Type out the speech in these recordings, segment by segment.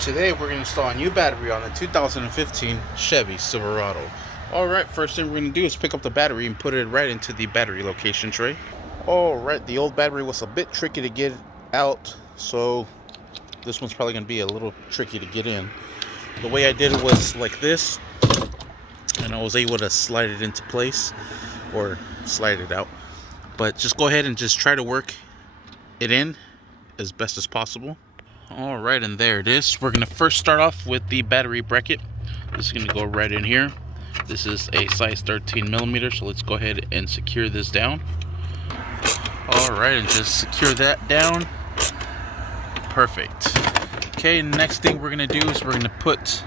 Today we're going to install a new battery on the 2015 Chevy Silverado. Alright, first thing we're going to do is pick up the battery and put it right into the battery location tray. Alright, the old battery was a bit tricky to get out, so this one's probably going to be a little tricky to get in. The way I did it was like this, and I was able to slide it into place, or slide it out. But just go ahead and just try to work it in as best as possible. Alright, and there it is. We're going to first start off with the battery bracket. This is going to go right in here. This is a size 13 millimeter, so let's go ahead and secure this down. Alright, and just secure that down. Perfect. Okay, next thing we're going to do is we're going to put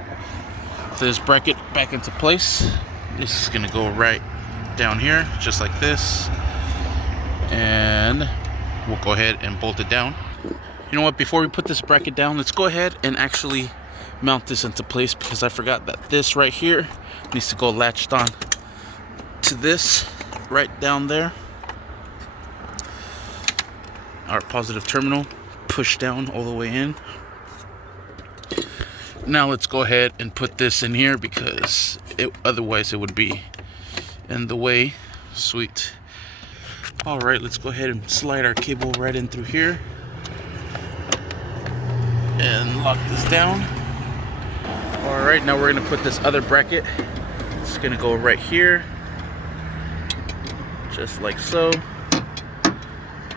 this bracket back into place. This is going to go right down here, just like this. And we'll go ahead and bolt it down. You know what, before we put this bracket down, let's go ahead and actually mount this into place, because I forgot that this right here needs to go latched on to this right down there. Our positive terminal pushed down all the way in. Now let's go ahead and put this in here, because otherwise it would be in the way. Sweet. Alright, let's go ahead and slide our cable right in through here and lock this down. Alright, now we're going to put this other bracket. It's going to go right here, just like so,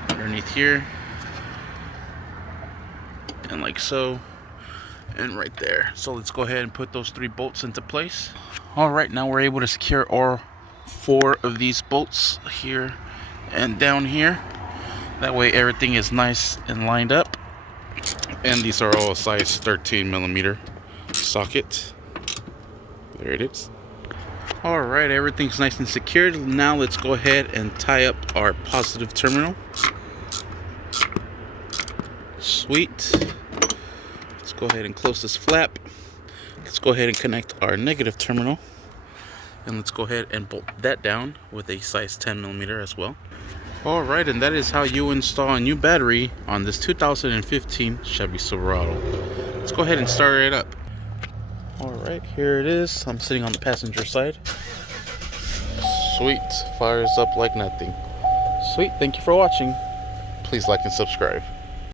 underneath here, and like so, and right there. So let's go ahead and put those 3 bolts into place. Alright, now we're able to secure all 4 of these bolts here and down here. That way everything is nice and lined up. And these are all size 13 millimeter socket. There it is. Alright, everything's nice and secured. Now let's go ahead and tie up our positive terminal. Sweet. Let's go ahead and close this flap. Let's go ahead and connect our negative terminal. And let's go ahead and bolt that down with a size 10 millimeter as well. Alright, and that is how you install a new battery on this 2015 Chevy Silverado. Let's go ahead and start it up. Alright, here it is. I'm sitting on the passenger side. Sweet, fires up like nothing. Sweet, thank you for watching. Please like and subscribe.